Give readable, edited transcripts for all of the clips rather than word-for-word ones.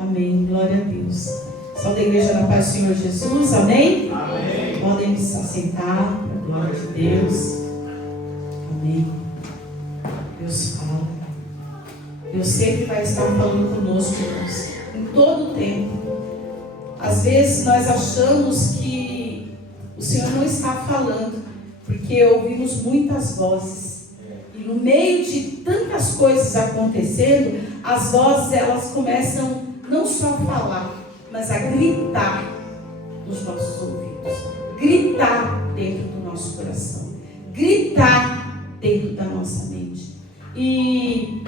Amém. Glória a Deus. Salve a igreja na paz do Senhor Jesus. Amém? Amém. Podem se assentar. Para a glória de Deus. Amém. Deus fala. Deus sempre vai estar falando conosco, irmãos. Em todo o tempo. Às vezes nós achamos que o Senhor não está falando, porque ouvimos muitas vozes. E no meio de tantas coisas acontecendo, as vozes elas começam não só a falar, mas a gritar nos nossos ouvidos, gritar dentro do nosso coração, gritar dentro da nossa mente. E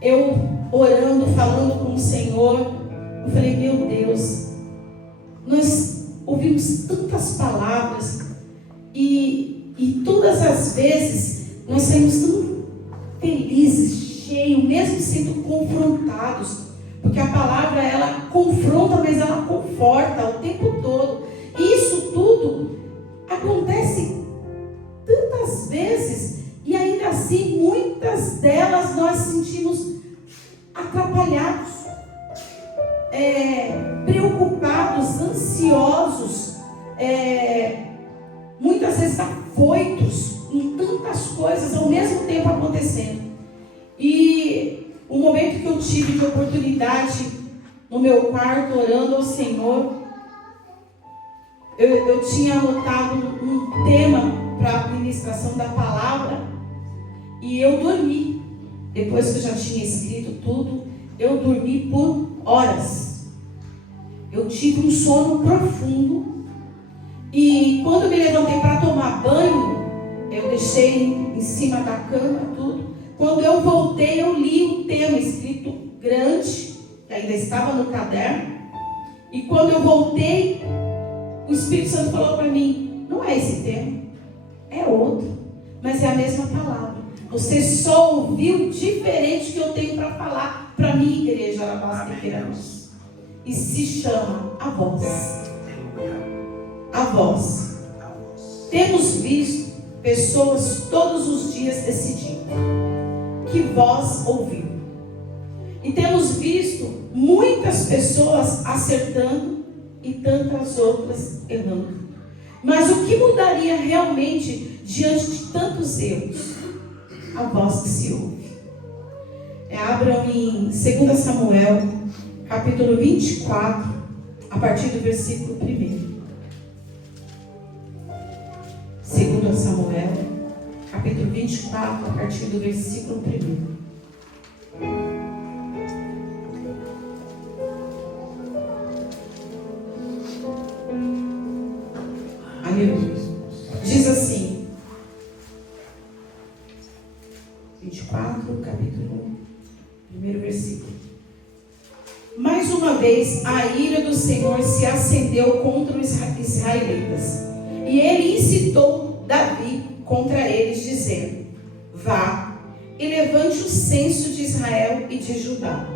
eu orando, falando com o Senhor, eu falei, meu Deus, nós ouvimos tantas palavras e todas as vezes nós saímos tão felizes, cheios, mesmo sendo confrontados. Porque a palavra, ela confronta, mas ela conforta o tempo todo. E isso tudo acontece tantas vezes. E ainda assim, muitas delas nós sentimos atrapalhados, preocupados, ansiosos, muitas vezes afoitos em tantas coisas ao mesmo tempo acontecendo. E o momento que eu tive de oportunidade no meu quarto, orando ao Senhor, eu tinha anotado um tema para a ministração da palavra e eu dormi. Depois que eu já tinha escrito tudo, eu dormi por horas. Eu tive um sono profundo e quando eu me levantei para tomar banho, eu deixei em cima da cama tudo. Quando eu voltei, eu li um tema escrito grande, que ainda estava no caderno. E quando eu voltei, o Espírito Santo falou para mim, não é esse tema, é outro, mas é a mesma palavra. Você só ouviu diferente que eu tenho para falar para a minha igreja, Arabastequeiras. E se chama a voz. A voz. Temos visto pessoas todos os dias decidindo que voz ouviu. E temos visto muitas pessoas acertando e tantas outras errando. Mas o que mudaria realmente diante de tantos erros? A voz que se ouve. Abram em 2 Samuel, capítulo 24, a partir do versículo 1. 2 Samuel, capítulo 24, a partir do versículo 1. Aleluia. Diz assim, 24, capítulo 1, versículo. Mais uma vez, a ira do Senhor se acendeu contra os israelitas, e ele incitou Davi contra eles, dizendo: vá e levante o censo de Israel e de Judá.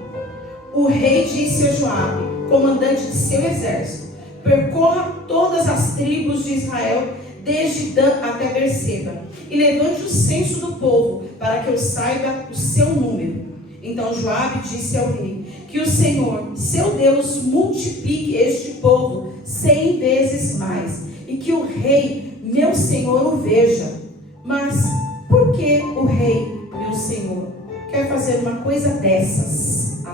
O rei disse a Joabe, comandante de seu exército: percorra todas as tribos de Israel, desde Dan até Berseba, e levante o censo do povo, para que eu saiba o seu número. Então Joabe disse ao rei: que o Senhor, seu Deus, multiplique este povo 100 vezes mais, e que o rei, meu senhor, o veja. Mas por que o rei, meu senhor, quer fazer uma coisa dessas?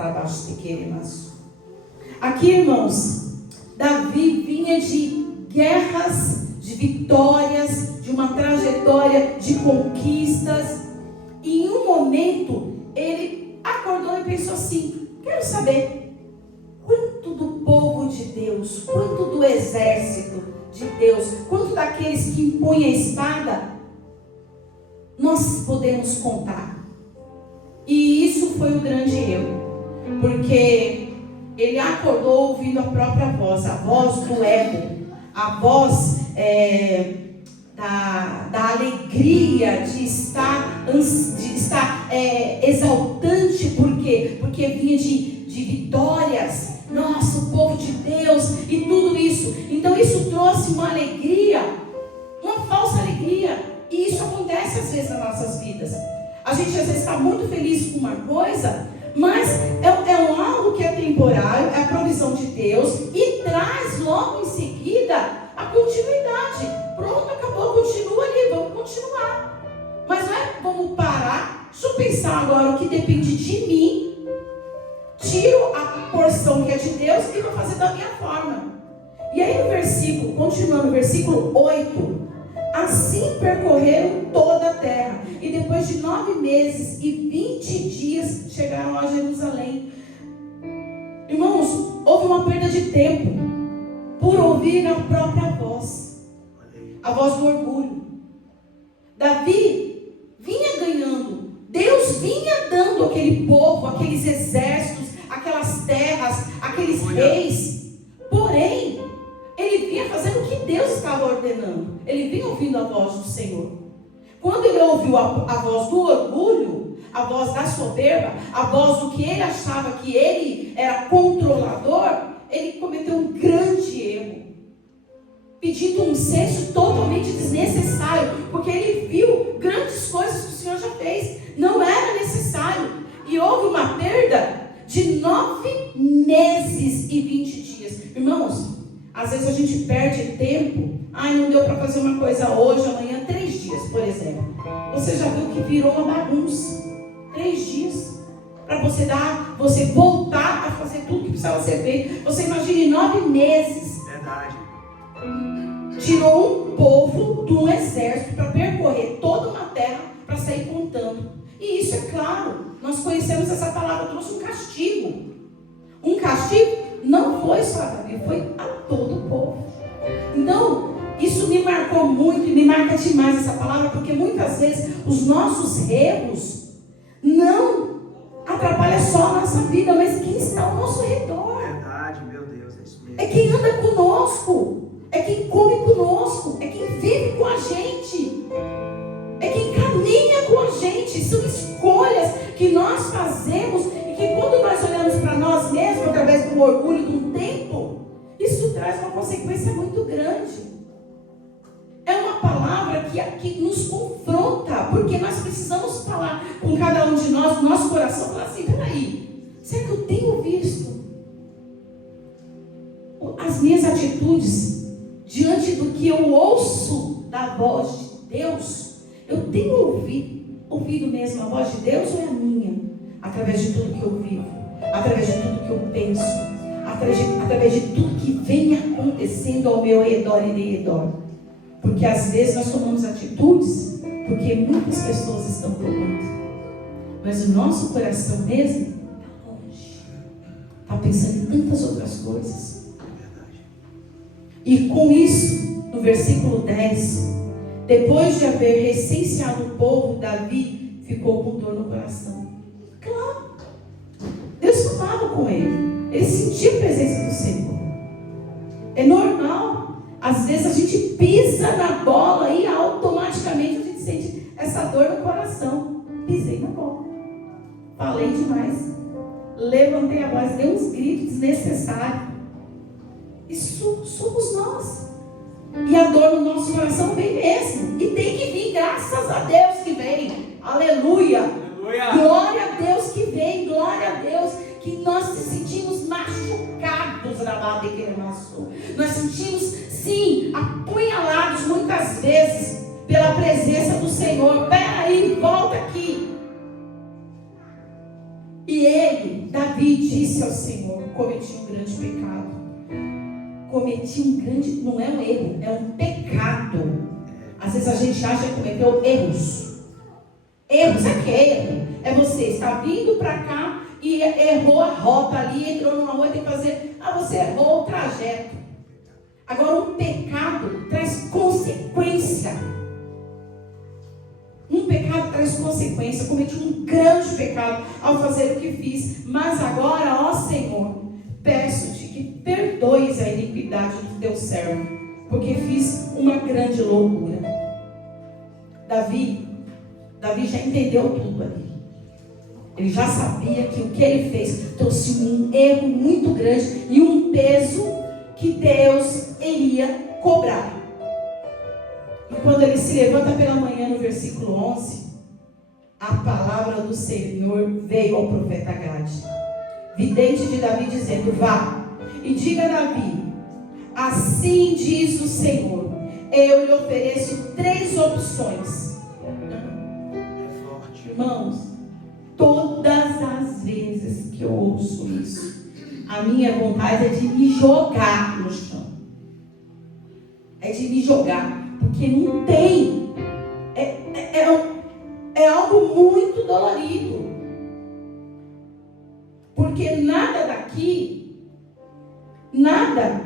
Aqui, irmãos, Davi vinha de guerras, de vitórias, de uma trajetória de conquistas. E em um momento, ele acordou e pensou assim: quero saber quanto do povo de Deus, quanto do exército de Deus, quanto daqueles que impõem a espada nós podemos contar. E isso foi o grande erro, porque ele acordou ouvindo a própria voz, a voz do ego, a voz da alegria de estar exaltante. Por quê? Porque vinha de vitórias. Nossa, o povo de Deus e tudo isso. Então isso trouxe uma alegria, uma falsa alegria. E isso acontece às vezes nas nossas vidas. A gente às vezes está muito feliz com uma coisa, mas é algo que é temporário. temporário, é a provisão de Deus, e traz logo em seguida a continuidade. Pronto, acabou, continua ali, vamos continuar. Mas não é vamos parar, deixa eu pensar agora o que depende de mim, tiro a porção que é de Deus e vou fazer da minha forma. E aí no versículo, continuando no versículo 8, assim percorreram toda a terra, e depois de 9 meses e 20 dias chegaram a Jerusalém. Irmãos, houve uma perda de tempo por ouvir a própria voz, a voz do orgulho. Davi vinha ganhando, Deus vinha dando aquele povo, aqueles exércitos, aquelas terras, aqueles reis. Porém, ele vinha fazendo o que Deus estava ordenando. Ele vinha ouvindo a voz do Senhor. Quando ele ouviu a voz do orgulho, a voz da soberba, a voz do que ele achava que ele era controlador, ele cometeu um grande erro, pedindo um censo totalmente desnecessário, porque ele viu grandes coisas que o Senhor já fez, não era necessário, e houve uma perda de 9 meses e 20 dias. Irmãos, às vezes a gente perde tempo. Não deu para fazer uma coisa hoje, amanhã, 3 dias, por exemplo. Você já viu que virou uma bagunça. 3 dias. Para você voltar a fazer tudo que precisava ser feito. Você imagine 9 meses. Verdade. Tirou um povo de um exército para percorrer toda uma terra para sair contando. E isso é claro. Nós conhecemos essa palavra, trouxe um castigo. Um castigo não foi só a Davi, foi a todo o povo. Então, isso me marcou muito e me marca demais essa palavra, porque muitas vezes os nossos erros não atrapalham só a nossa vida, mas quem está ao nosso redor. Verdade, meu Deus, é isso mesmo. É quem anda conosco, é quem come conosco, é quem vive com a gente, é quem caminha com a gente. São escolhas que nós fazemos e que quando nós olhamos para nós mesmos, através do orgulho de um tempo, isso traz uma consequência muito grande. É uma palavra que nos confronta, porque nós precisamos falar com cada um de nós, no nosso coração, falar assim: peraí, será que eu tenho visto as minhas atitudes diante do que eu ouço da voz de Deus? Eu tenho ouvido mesmo a voz de Deus ou é a minha? Através de tudo que eu vivo, através de tudo que eu penso, através de tudo que vem acontecendo ao meu redor e de redor. Porque às vezes nós tomamos atitudes porque muitas pessoas estão tomando, mas o nosso coração mesmo está longe, está pensando em tantas outras coisas. E com isso, no versículo 10, depois de haver recenseado o povo, Davi ficou com dor no coração. Claro, Deus falava com ele sentia a presença do Senhor. É normal. Às vezes a gente pisa na bola e automaticamente a gente sente essa dor no coração. Pisei na bola, falei demais, levantei a voz, dei uns gritos desnecessários. Isso somos nós. E a dor no nosso coração vem mesmo. E tem que vir, graças a Deus que vem. Aleluia. Aleluia. Glória a Deus que vem. Glória a Deus que nós se sentimos machucados na base que nós sentimos, sim, apunhalados muitas vezes pela presença do Senhor. Peraí, volta aqui. E ele, Davi, disse ao Senhor: cometi um grande pecado. Cometi um grande, não é um erro, é um pecado. Às vezes a gente acha que cometeu erros. Erros é que é erro. É você estar vindo para cá e errou a rota ali, entrou numa rua e tem que fazer. Você errou o trajeto. Agora, um pecado traz consequência. Um pecado traz consequência. Eu cometi um grande pecado ao fazer o que fiz. Mas agora, ó Senhor, peço-te que perdoes a iniquidade do teu servo, porque fiz uma grande loucura. Davi já entendeu tudo ali. Ele já sabia que o que ele fez trouxe um erro muito grande e um peso que Deus iria cobrar. E quando ele se levanta pela manhã, no versículo 11, a palavra do Senhor veio ao profeta Gade. vidente de Davi, dizendo: vá e diga a Davi, assim diz o Senhor, eu lhe ofereço 3 opções. É forte. Irmãos, todas as vezes que eu ouço isso, a minha vontade é de me jogar no chão. É de me jogar, porque não tem. É algo muito dolorido. Porque nada daqui, nada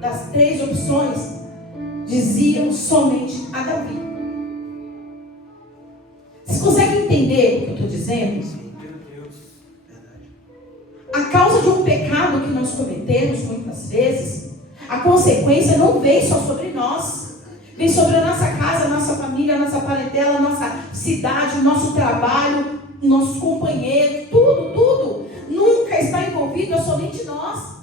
das 3 opções diziam somente a Davi. Vocês conseguem entender o que eu estou dizendo? Sim, meu Deus. Verdade. A causa de um pecado que nós cometemos muitas vezes, a consequência não vem só sobre nós. Vem sobre a nossa casa, a nossa família, a nossa parentela, a nossa cidade, o nosso trabalho, nossos companheiros, tudo. Nunca está envolvido é somente nós.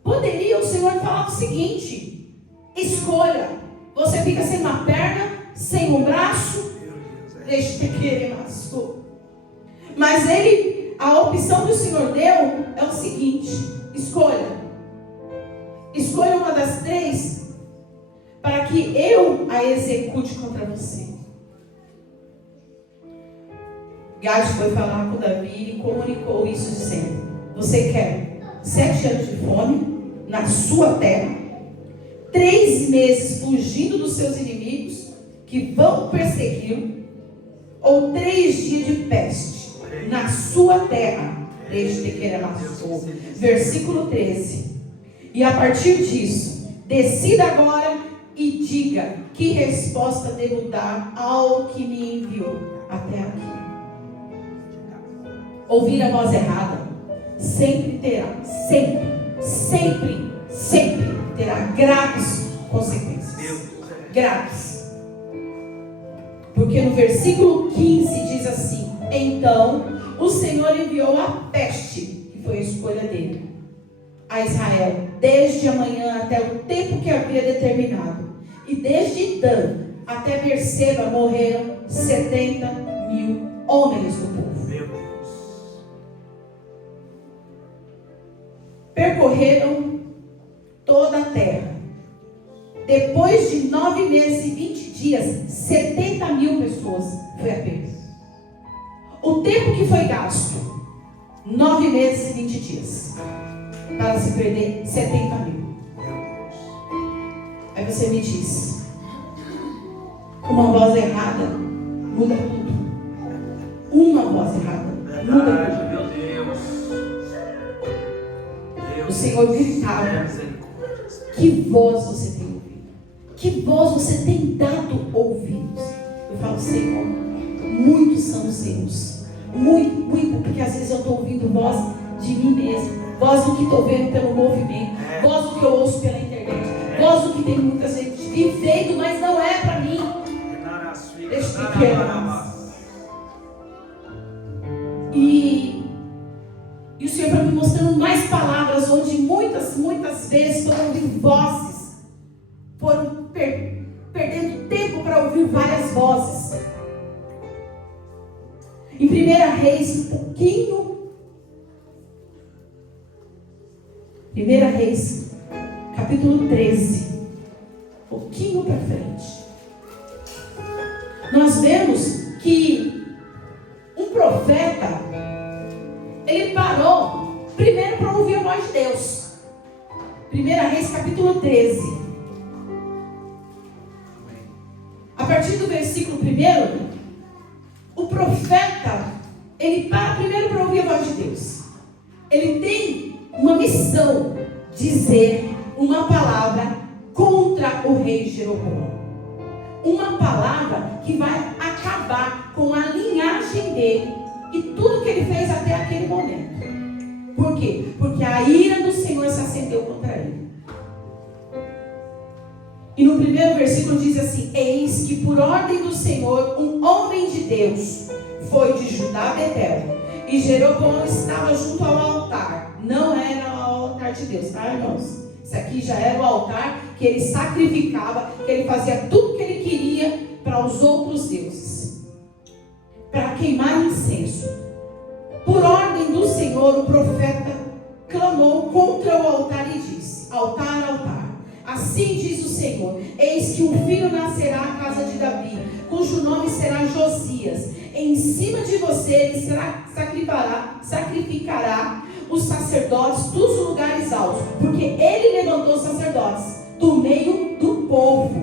Poderia o Senhor falar o seguinte: escolha, você fica sem uma perna, sem um braço, deixa eu querer mais. Mas a opção que o Senhor deu é o seguinte: escolha uma das 3, para que eu a execute contra você. Gade foi falar com Davi e comunicou isso dizendo: você quer 7 anos de fome na sua terra, 3 meses fugindo dos seus inimigos que vão persegui-lo, ou 3 dias de peste na sua terra? Versículo 13. E a partir disso, decida agora e diga que resposta devo dar ao que me enviou até aqui. Ouvir a voz errada sempre terá graves consequências. Graves. Porque no versículo 15 diz assim: então o Senhor enviou a peste, que foi a escolha dele, a Israel, desde amanhã até o tempo que havia determinado. E desde Dan até Berseba morreram 70.000 homens do povo. Meu Deus. Percorreram toda a terra. Depois de 9 meses e 20 dias, 70.000 pessoas foi apenas. O tempo que foi gasto, 9 meses e 20 dias, para se perder 70.000. Aí você me diz: uma voz errada muda tudo. Uma voz errada muda tudo. Meu Deus. O Senhor gritava: que voz você tem ouvido? Que voz você tem dado ouvidos? Eu falo: Senhor, muitos são os seus. Muito, porque às vezes eu estou ouvindo voz de mim mesmo, voz do que estou vendo pelo movimento, voz do que eu ouço pela internet, voz do que tem muita gente vivendo, mas não é para mim. Deixa eu te quebrar. E o Senhor vai me mostrando mais palavras, onde muitas vezes foram ouvindo vozes, foram perdendo tempo para ouvir várias vozes. Em 1 Reis, capítulo 13, pouquinho para frente, nós vemos que um profeta, ele parou primeiro para ouvir a voz de Deus. 1 Reis, capítulo 13. A partir do versículo 1, o profeta, ele para primeiro para ouvir a voz de Deus. Ele tem uma missão: dizer uma palavra contra o rei Jeroboão. Uma palavra que vai acabar com a linhagem dele e tudo que ele fez até aquele momento. Por quê? Porque a ira do Senhor se acendeu contra ele. E no primeiro versículo diz assim: eis que por ordem do Senhor um homem de Deus foi de Judá a Betel, e Jeroboão estava junto ao altar. Não era o altar de Deus, tá, irmãos? Isso aqui já era o altar que ele sacrificava, que ele fazia tudo que ele queria para os outros deuses, para queimar incenso. Por ordem do Senhor, o profeta clamou contra o altar e disse: altar, altar, assim diz o Senhor, eis que um filho nascerá à casa de Davi, cujo nome será Josias. Em cima de você ele sacrificará os sacerdotes dos lugares altos, porque ele levantou os sacerdotes do meio do povo.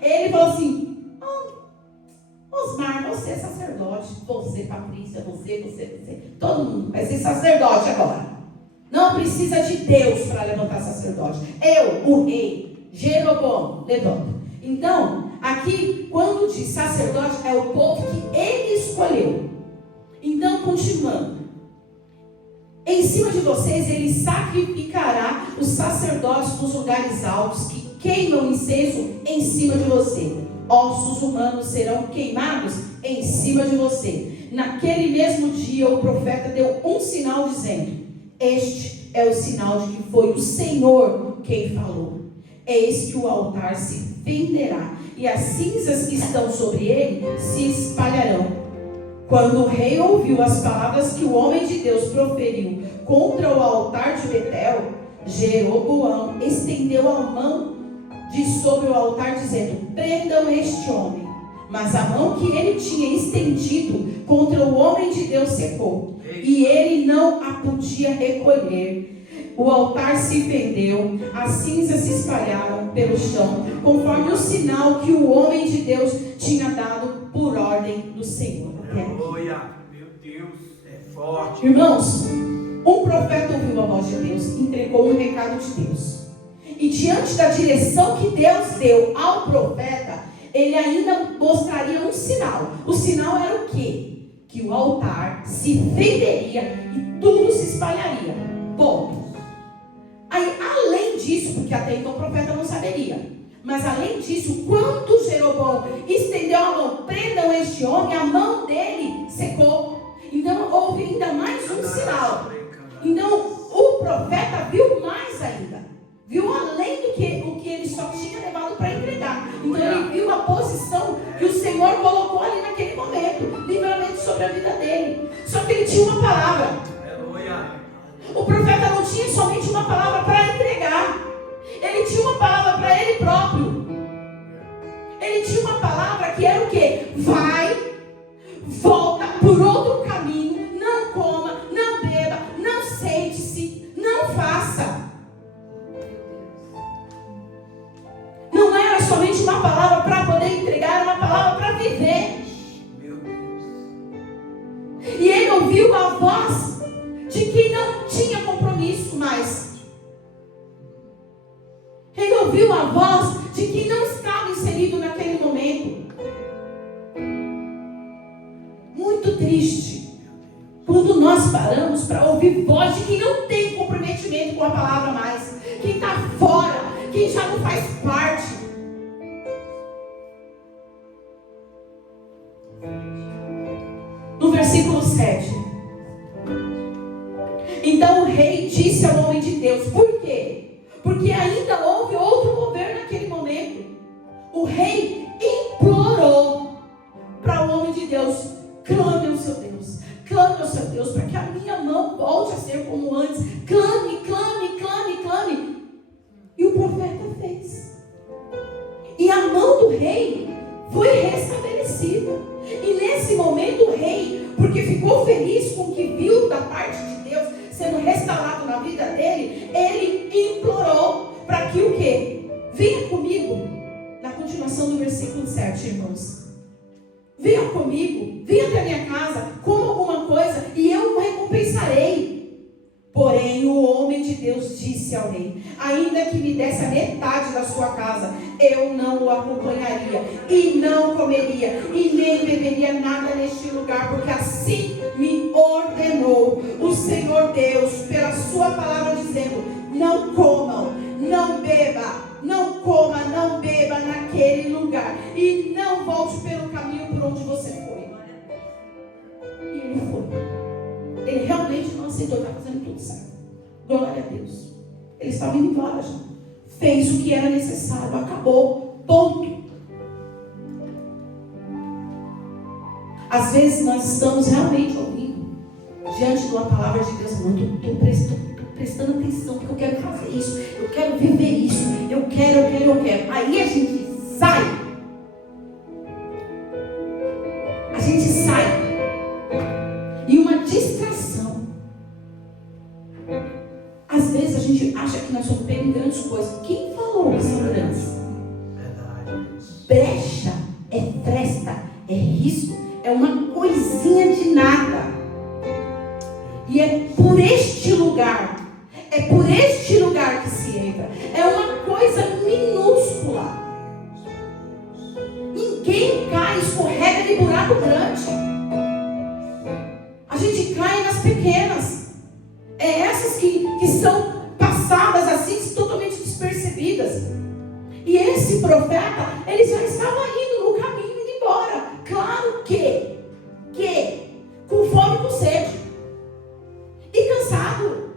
Ele falou assim: Osmar, você é sacerdote, você Patrícia, você, todo mundo vai ser sacerdote agora. Não precisa de Deus para levantar sacerdote. Eu, o rei Jeroboão, levanto. Então, aqui, quando diz sacerdote, é o povo que ele escolheu. Então, continuando. Em cima de vocês, ele sacrificará os sacerdotes dos lugares altos que queimam incenso em cima de você. Ossos humanos serão queimados em cima de você. Naquele mesmo dia, o profeta deu um sinal dizendo: este é o sinal de que foi o Senhor quem falou. Eis que o altar se fenderá e as cinzas que estão sobre ele se espalharão. Quando o rei ouviu as palavras que o homem de Deus proferiu contra o altar de Betel, Jeroboão estendeu a mão de sobre o altar, dizendo: prendam este homem. Mas a mão que ele tinha estendido contra o homem de Deus secou, e ele não a podia recolher. O altar se fendeu, as cinzas se espalharam pelo chão, conforme o sinal que o homem de Deus tinha dado por ordem do Senhor. Aleluia, meu Deus, é forte. Irmãos, um profeta ouviu a voz de Deus, entregou um recado de Deus. E diante da direção que Deus deu ao profeta, ele ainda mostraria um sinal. O sinal era o quê? Que o altar se fenderia e tudo se espalharia. Ponto. Aí, além disso, porque até então o profeta não saberia, mas além disso, quando Jeroboão estendeu a mão, prendam este homem, a mão dele secou. Então houve ainda mais um sinal. Então o profeta viu mais ainda. Viu além do que o que ele só tinha levado para entregar. Então ele viu a posição que o Senhor colocou ali naquele momento, livramento sobre a vida dele. Só que ele tinha uma palavra. O profeta não tinha somente uma palavra para entregar. Ele tinha uma palavra para ele próprio. Ele tinha uma palavra que era o quê? Vai, volta por outro caminho, não coma, não beba, não sente-se, não faça. Não era somente uma palavra para poder entregar, era uma palavra para viver. E ele ouviu a voz de quem não tinha compromisso mais. Ele ouviu a voz de quem não estava inserido naquele momento. Muito triste quando nós paramos para ouvir voz de quem não tem comprometimento com a palavra mais, quem está fora, quem já não faz parte. No versículo 7. Então o rei disse ao homem de Deus: por quê? Porque ainda houve outro mover naquele momento. O rei implorou para o homem de Deus: clame ao seu Deus, clame ao seu Deus, para que a minha mão volte a ser como antes. Clame, clame, clame, clame. E o profeta fez. E a mão do rei foi restabelecida. E nesse momento o rei, porque ficou feliz com o que viu da parte de Deus sendo restaurado na vida dele, ele implorou para que o quê? Venha comigo, na continuação do versículo 7, irmãos. Venha comigo, venha até a minha casa, coma alguma coisa e eu o recompensarei. Porém, o homem de Deus disse ao rei: ainda que me desse a metade da sua casa, eu não o acompanharia, e não comeria, e nem beberia nada neste lugar, porque assim me ordenou o Senhor Deus, pela sua palavra, dizendo: não comam, não beba, não coma, não beba naquele lugar, e não volte pelo caminho por onde você foi. E ele foi. Ele realmente não aceitou, está fazendo tudo certo. Glória a Deus. Ele estava indo embora já. Fez o que era necessário, acabou, ponto. Às vezes nós estamos realmente ouvindo diante de uma palavra de Deus, estou prestando atenção, porque eu quero fazer isso, eu quero viver isso, eu quero. Aí a gente sai. E uma distração. Às vezes a gente acha que nós somos pegos em grandes coisas. Quem falou que são grandes? Brecha, é fresta, é risco, é uma coisinha de nada. E é por este lugar que se entra. É uma coisa minúscula. Ninguém cai, escorrega de buraco grande. A gente cai nas pequenas. É essas que são passadas assim, totalmente despercebidas. E esse profeta, ele já estava indo no caminho, indo embora. Claro que com fome e com sede. E cansado.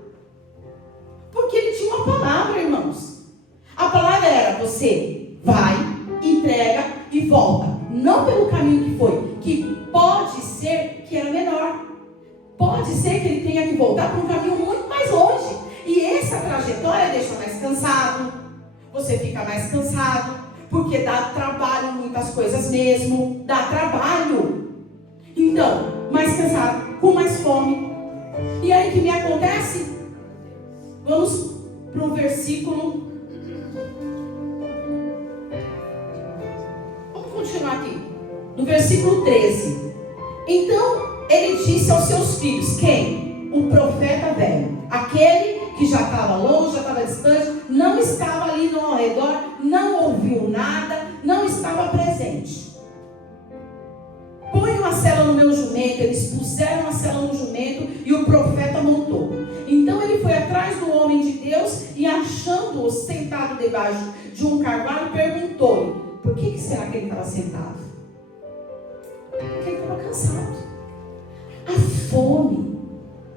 Porque ele tinha uma palavra, irmãos. A palavra era: você vai, entrega e volta. Não pelo caminho que foi, que pode ser que era menor. Pode ser que ele tenha que voltar para um caminho muito mais longe. E essa trajetória deixa mais cansado. Você fica mais cansado. Porque dá trabalho muitas coisas mesmo. Dá trabalho. Então, mais cansado, com mais fome. E aí o que me acontece? Vamos para o versículo. Vamos continuar aqui. No versículo 13. Então ele disse aos seus filhos: quem? O profeta velho. Aquele que já estava longe, já estava distante, não estava ali no ao redor, não ouviu nada, não estava presente. Põe uma sela no meu jumento. Eles puseram a sela no jumento e o profeta montou. Então ele foi atrás do homem de Deus e, achando-o sentado debaixo de um carvalho, perguntou-lhe: por que será que ele estava sentado? Porque ele estava cansado. A fome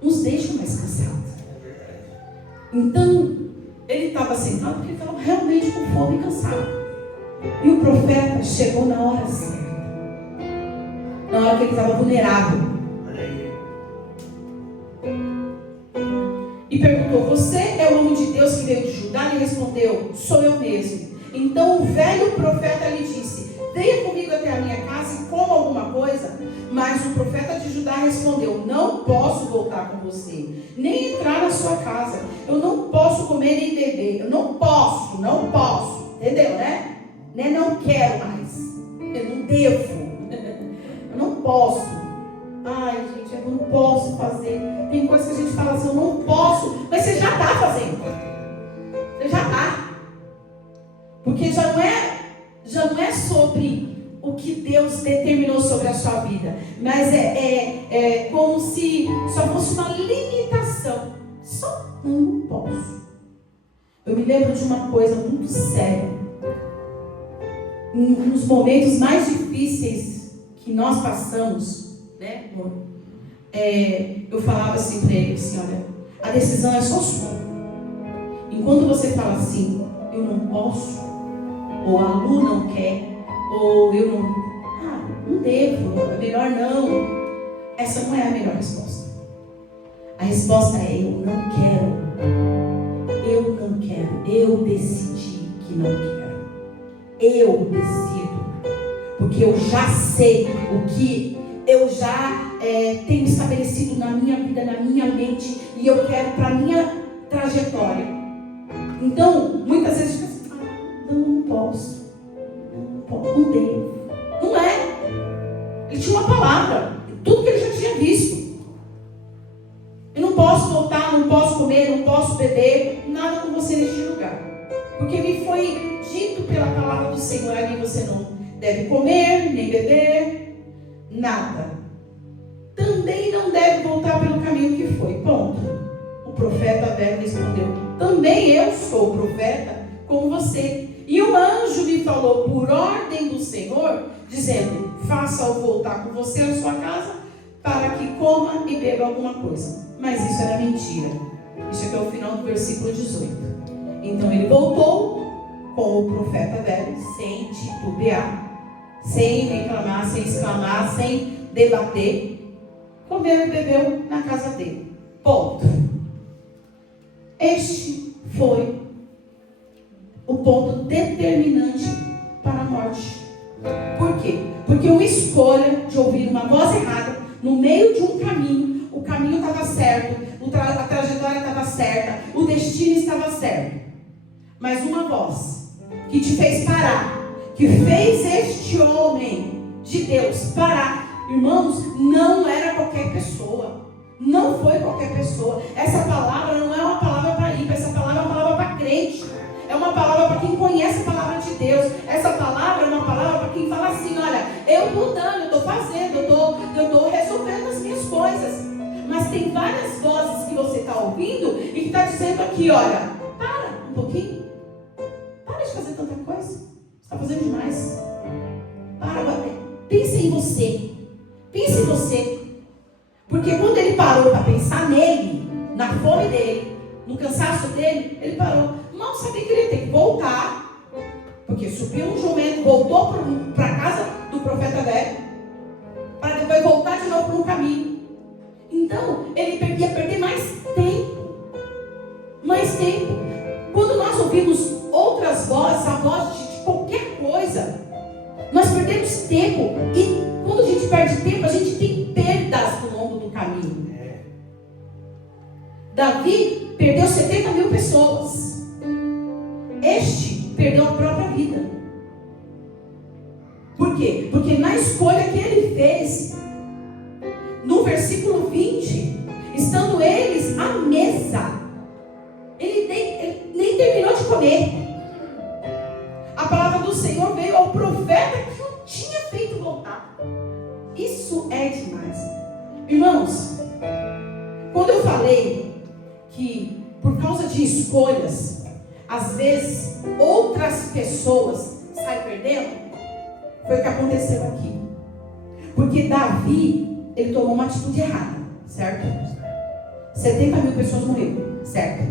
nos deixa mais cansados. Então ele estava sentado porque ele estava realmente com fome e cansado. E o profeta chegou na hora certa. Na hora que ele estava vulnerável. E perguntou: você é o homem de Deus que veio de Judá? Ele respondeu: sou eu mesmo. Então o velho profeta lhe disse: venha comigo até a minha casa e coma alguma coisa. Mas o profeta de Judá respondeu: não posso voltar com você, nem entrar na sua casa. Eu não posso comer nem beber. Eu não posso. Entendeu, né? Não quero mais. Eu não devo. Eu não posso. Ai, gente, eu não posso fazer. Tem coisas que a gente fala assim: eu não posso. Mas você já está fazendo. Você já está. Porque já não é sobre o que Deus determinou sobre a sua vida. Mas é como se só fosse uma limitação. Só não posso. Eu me lembro de uma coisa muito séria. Nos momentos mais difíceis que nós passamos, né, amor? Eu falava assim para ele, assim: olha, a decisão é só sua. Enquanto você fala assim: eu não posso, ou a Lu não quer, ou eu não devo, é melhor não. Essa não é a melhor resposta. A resposta é: eu não quero. Eu decidi que não quero. Eu decido. Porque eu já sei o que eu já tenho estabelecido na minha vida, na minha mente, e eu quero para a minha trajetória. Então, muitas vezes a gente pensa: não posso, não devo. Não é. Ele tinha uma palavra, tudo que ele já tinha visto. Eu não posso voltar, não posso comer, não posso beber, nada com você neste lugar. Porque me foi dito pela palavra do Senhor: ali você não deve comer, nem beber, nada. Também não deve voltar pelo caminho que foi. Ponto. O profeta velho respondeu: também eu sou profeta como você. E um anjo me falou por ordem do Senhor, dizendo: faça-o voltar com você à sua casa, para que coma e beba alguma coisa. Mas isso era mentira. Isso aqui é o final do versículo 18. Então ele voltou com o profeta velho, sem titubear, sem reclamar, sem exclamar, sem debater. comeu e bebeu na casa dele. Ponto. Este foi o ponto determinante para a morte. Por quê? Porque uma escolha de ouvir uma voz errada no meio de um caminho, o caminho estava certo, a trajetória estava certa, o destino estava certo. Mas uma voz que te fez parar, que fez este homem de Deus parar, irmãos, não era qualquer pessoa. Não foi qualquer pessoa. Essa palavra não é uma palavra para ímpio, essa palavra é uma palavra para crente. É uma palavra para quem conhece a palavra de Deus. Essa palavra é uma palavra para quem fala assim: olha, eu estou dando, eu estou fazendo, eu estou resolvendo as minhas coisas. Mas tem várias vozes que você está ouvindo e que está dizendo aqui: olha, para um pouquinho. Para de fazer tanta coisa. Você está fazendo demais. Pense em você. Pense em você. Porque quando ele parou para pensar nele, na fome dele, no cansaço dele, ele parou. Mal sabia que ele ia ter que voltar, porque subiu um jumento, voltou para a casa do profeta velho, para depois voltar de novo no caminho. Então, ele ia perder mais tempo. Mais tempo. Quando nós ouvimos outras vozes, a voz de qualquer coisa, nós perdemos tempo. E quando a gente perde tempo, a gente tem perdas no longo do caminho. Davi perdeu 70 mil pessoas. Este perdeu a própria vida. Por quê? Porque na escolha que ele fez, no versículo 20, estando eles à mesa, ele nem terminou de comer. A palavra do Senhor veio ao profeta que o tinha feito voltar. Isso é demais. Irmãos, quando eu falei que por causa de escolhas, às vezes outras pessoas saem perdendo, foi o que aconteceu aqui. Porque Davi, ele tomou uma atitude errada, certo? 70 mil pessoas morreram, certo?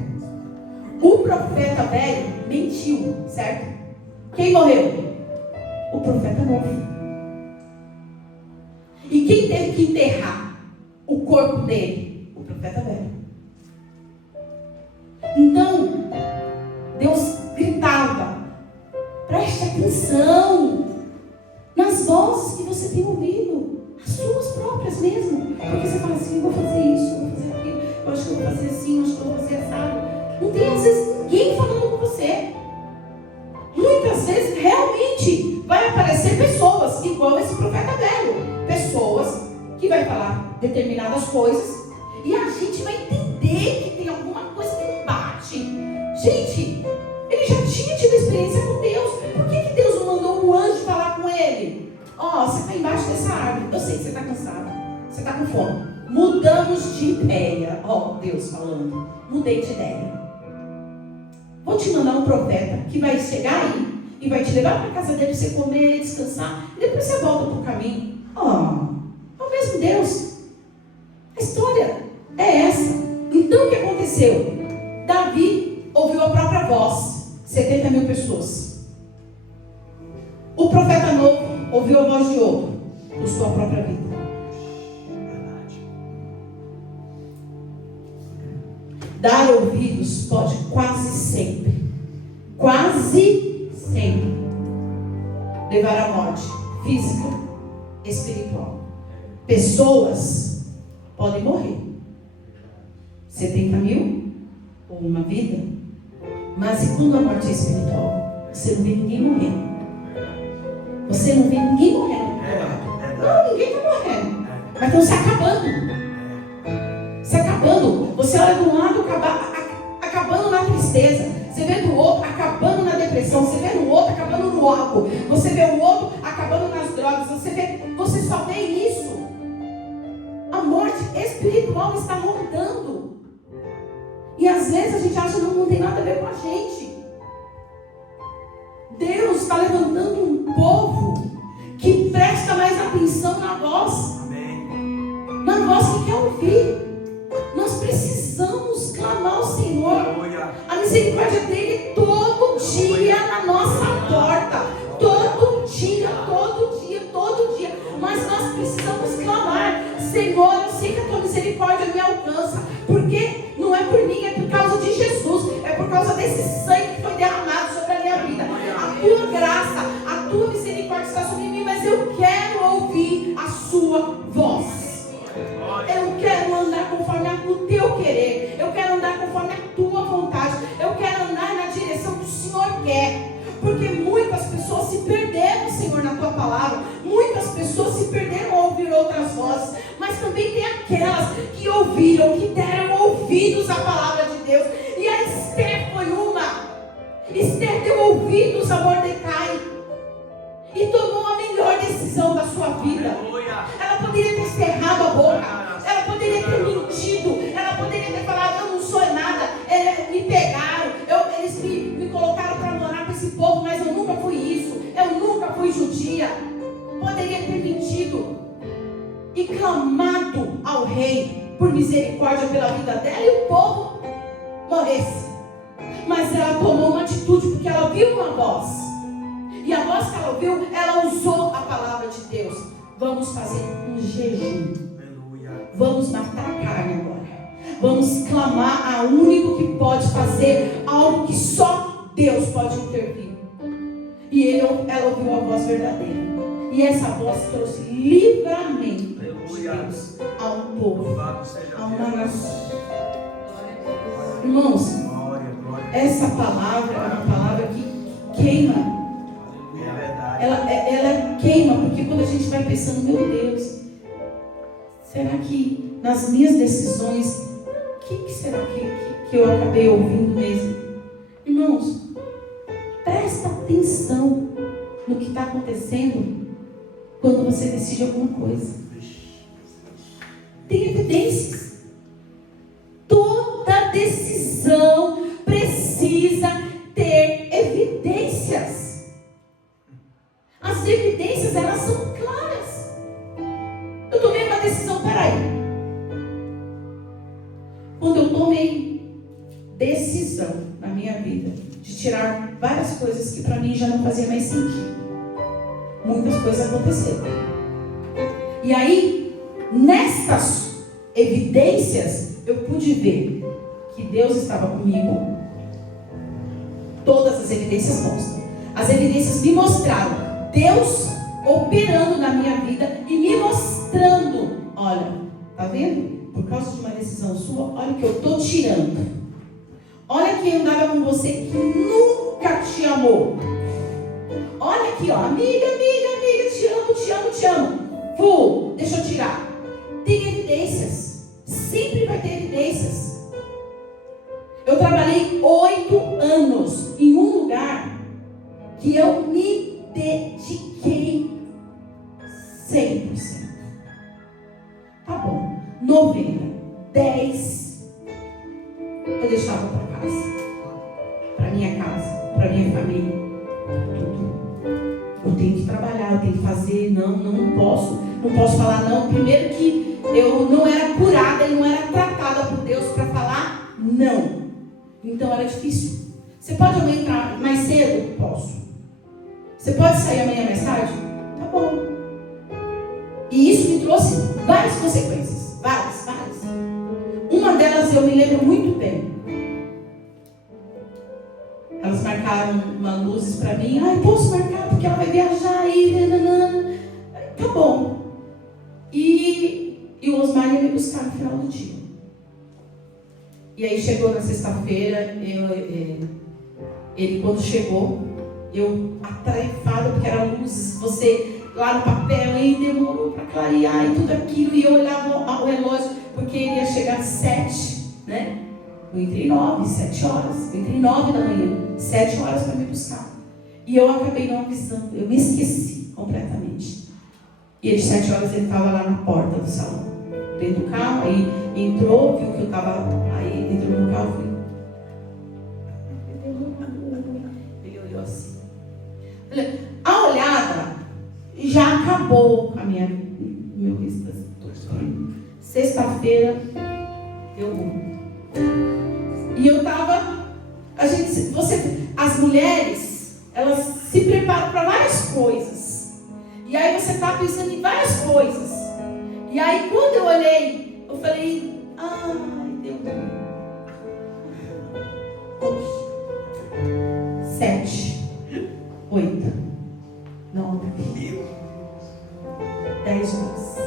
O profeta velho mentiu, certo? Quem morreu? O profeta novo. E quem teve que enterrar o corpo dele? O profeta velho. Então, Deus gritava: preste atenção nas vozes que você tem ouvido, as suas próprias mesmo. Porque você fala assim: eu vou fazer isso, eu vou fazer aquilo, eu acho que eu vou fazer assim, eu acho que eu vou fazer assado. Não tem às vezes ninguém falando com você. Muitas vezes realmente vai aparecer pessoas igual esse profeta velho. Pessoas que vai falar determinadas coisas e a gente vai entender que tem alguma coisa que não bate. Gente, ele já tinha tido experiência com Deus. Por que Deus não mandou um anjo falar com ele? Ó, você está embaixo dessa árvore. Eu sei que você está cansado. Você está com fome. Mudamos de ideia. Ó, Deus falando. Mudei de ideia. Vou te mandar um profeta que vai chegar aí e vai te levar para a casa dele para você comer, descansar. E depois você volta para o caminho. Ó, é o mesmo Deus. A história é essa. Então o que aconteceu? Davi ouviu a própria voz. 70 mil pessoas. O profeta novo ouviu a voz de outro. Buscou a própria vida. Dar ouvidos pode quase sempre levar à morte física, espiritual. Pessoas podem morrer. 70 mil ou uma vida. Mas e quando a morte é espiritual? Você não vê ninguém morrendo. Você não vê ninguém morrendo. Não, ninguém está morrendo. Mas estão se acabando. Se acabando. Você olha de um lado, acabando na tristeza. Você vê do outro, acabando na depressão. Você vê no outro, acabando no álcool. Você vê o outro, acabando nas drogas. Você só vê isso. A morte espiritual está rondando. E às vezes a gente acha que não tem nada a ver com a gente. Deus está levantando um povo que presta mais atenção na voz. Na voz que quer ouvir. Nós precisamos clamar ao Senhor. A misericórdia dele todo dia na nossa porta. Todo dia. Mas nós precisamos clamar: Senhor, eu sei que também tem aquelas que ouviram, que deram ouvidos à palavra de Deus. E a Esther foi uma. Esther deu ouvidos a Mordecai e tomou a melhor decisão da sua vida. Ela poderia ter cerrado a boca, ela poderia ter mentido, ela poderia ter falado: eu não sou nada, me pegaram, eles me colocaram para morar com esse povo, mas eu nunca fui isso, eu nunca fui judia. Poderia ter mentido e clamado ao rei por misericórdia pela vida dela e o povo morresse. Mas ela tomou uma atitude porque ela viu uma voz. E a voz que ela ouviu, ela usou a palavra de Deus. Vamos fazer um jejum. Vamos matar a carne agora. Vamos clamar ao único que pode fazer algo que só Deus pode intervir. E ela ouviu a voz verdadeira. E essa voz trouxe livramento de Deus a um povo, a uma nação. Irmãos, essa palavra é uma palavra que queima. Ela queima, porque quando a gente vai pensando: meu Deus, será que nas minhas decisões, o que será que eu acabei ouvindo mesmo? Irmãos, presta atenção no que está acontecendo quando você decide alguma coisa. Tem evidências. Toda decisão precisa ter evidências. As evidências, elas são claras. Eu tomei uma decisão, peraí. Quando eu tomei decisão na minha vida de tirar várias coisas que para mim já não fazia mais sentido, muitas coisas aconteceram. E aí, nestas evidências, eu pude ver que Deus estava comigo. Todas as evidências mostram. As evidências me mostraram Deus operando na minha vida e me mostrando: olha, tá vendo? Por causa de uma decisão sua, olha o que eu estou tirando. Olha quem andava com você que nunca te amou. Olha aqui, ó, amiga, te amo. Deixa eu tirar. Tem evidências. Sempre vai ter evidências. Eu trabalhei 8 anos em um lugar que eu me dediquei 100%. Tá bom. Novembro, 10, eu deixava para casa, para minha casa, para minha família, tudo. Eu tenho que trabalhar, eu tenho que fazer. Não posso falar não. Primeiro que eu não era curada e não era tratada por Deus para falar não. Então era difícil. Você pode amanhã entrar mais cedo? Posso. Você pode sair amanhã mais tarde? Tá bom. E isso me trouxe várias consequências. Várias. Uma delas eu me lembro muito bem. Elas marcaram uma luzes para mim. Posso marcar porque ela vai viajar aí. Tá bom. E o Osmar ia me buscar no final do dia. E aí chegou na sexta-feira, ele quando chegou, eu atarefada, porque era luzes, você lá no papel, aí demorou para clarear e tudo aquilo, e eu olhava o relógio, porque ele ia chegar às 7, né? Eu entrei 9, 7 horas, eu entrei 9 da manhã, 7 horas para me buscar. E eu acabei não avisando, eu me esqueci completamente. E às 7 horas ele estava lá na porta do salão, dentro do carro, aí entrou, viu que eu estava, aí entrou no carro, fui. Ele olhou assim. A olhada já acabou a meu risco. Sexta-feira eu vou. E eu estava, as mulheres, elas se preparam para várias coisas. E aí você está pensando em várias coisas. E aí quando eu olhei, eu falei: ai, Deus. 7, 8, 9, 10 horas.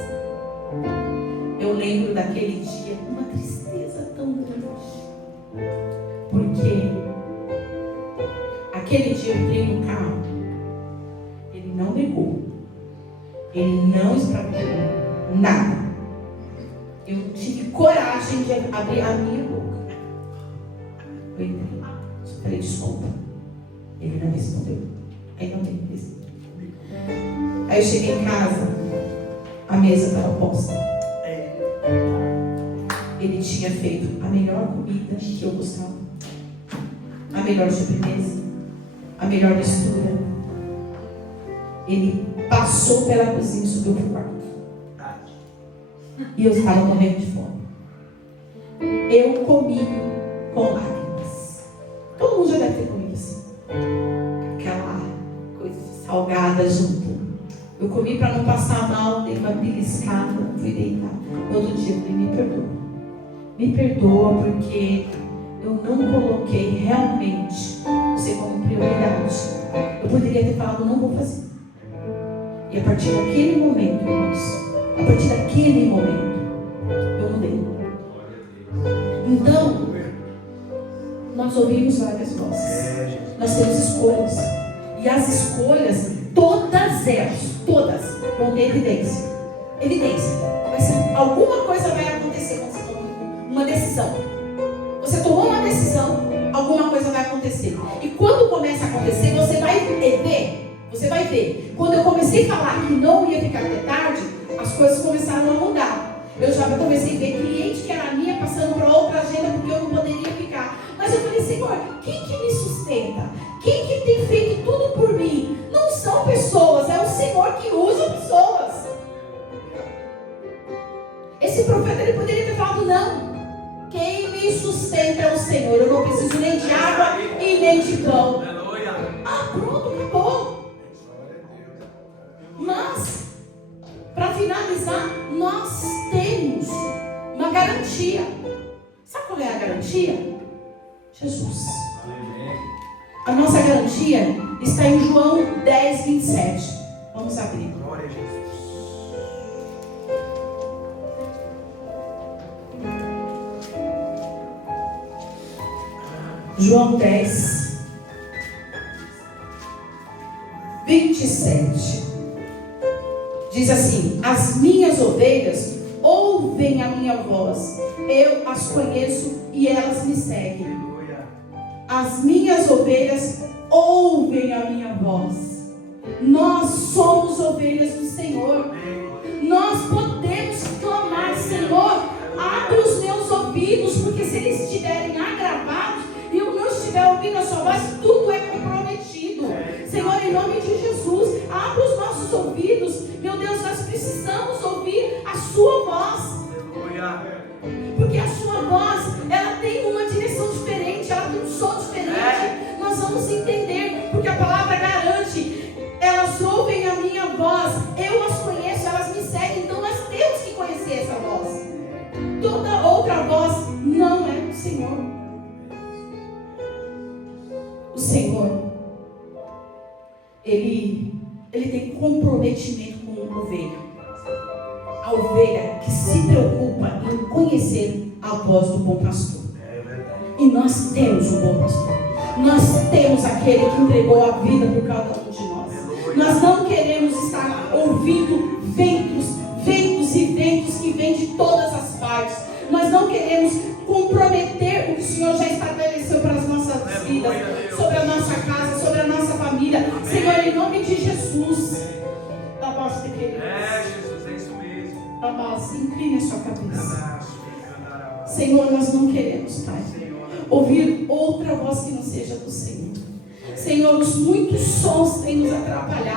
Eu lembro daquele dia, uma tristeza tão grande. Porque aquele dia eu entrei no carro, ele não negou, ele não extravagou nada. abrir a minha boca. Eu entrei. Falei, desculpa. Ele não respondeu. Aí não tem resposta. Aí eu cheguei em casa, a mesa estava posta. Ele tinha feito a melhor comida que eu gostava, a melhor sobremesa, a melhor mistura. Ele passou pela cozinha e subiu para o quarto. E eu estava morrendo de fome. Eu comi com lágrimas. Todo mundo já deve ter comido assim. Aquela coisa salgada junto. Eu comi para não passar mal, dei uma beliscada, fui deitar. No outro dia eu falei, me perdoa. Me perdoa porque eu não coloquei realmente você como prioridade. Eu poderia ter falado, não vou fazer. E a partir daquele momento, irmãos, a partir daquele momento, eu mudei. Então, nós ouvimos várias vozes. Nós temos escolhas. E as escolhas, todas vão ter evidência. Alguma coisa vai acontecer quando você toma uma decisão. Você tomou uma decisão, alguma coisa vai acontecer. E quando começa a acontecer, você vai ver. Quando eu comecei a falar que não ia ficar até tarde, as coisas começaram a mudar. Eu já comecei a ver cliente que era minha passando para outra agenda porque eu não poderia ficar. Mas eu falei, Senhor, quem que me sustenta? Quem que tem feito tudo por mim? Não são pessoas, é o Senhor que usa pessoas. Esse profeta, ele poderia ter falado, não. Quem me sustenta é o Senhor. Eu não preciso nem de água e nem de pão. Ah, pronto, acabou. Mas, para finalizar, nós temos uma garantia. Sabe qual é a garantia? Jesus. A nossa garantia está em João 10, 27. Vamos abrir. Glória a Jesus. João 10, 27. Diz assim: as minhas ovelhas ouvem a minha voz, eu as conheço e elas me seguem. As minhas ovelhas ouvem a minha voz. Nós somos ovelhas do Senhor. Nós podemos clamar, Senhor, abre os meus ouvidos, porque se eles estiverem agravados e eu não estiver ouvindo a sua voz, tudo é comprometido. Senhor, em nome de Jesus, abre os nossos ouvidos. Meu Deus, nós precisamos ouvir a sua voz. Porque a sua voz, ela tem uma direção diferente, ela tem um som diferente. Nós vamos entender, porque a palavra garante. Elas ouvem a minha voz, eu as conheço, elas me seguem. Então nós temos que conhecer essa voz. Toda outra voz não é do Senhor. O Senhor, Ele tem comprometimento com a ovelha. A ovelha que se preocupa em conhecer a voz do bom pastor. E nós temos o bom pastor. Nós temos aquele que entregou a vida por cada um de nós. Nós não queremos estar ouvindo ventos que vêm de todas as partes. Nós não queremos comprometer o que o Senhor já estabeleceu para as nossas vidas, sobre a nossa casa, sobre a nossa família. Senhor, em nome de Jesus, Jesus, é isso mesmo. incline a sua cabeça. Senhor, nós não queremos, Pai, ouvir outra voz que não seja do Senhor. Senhor, os muitos sons têm nos atrapalhado.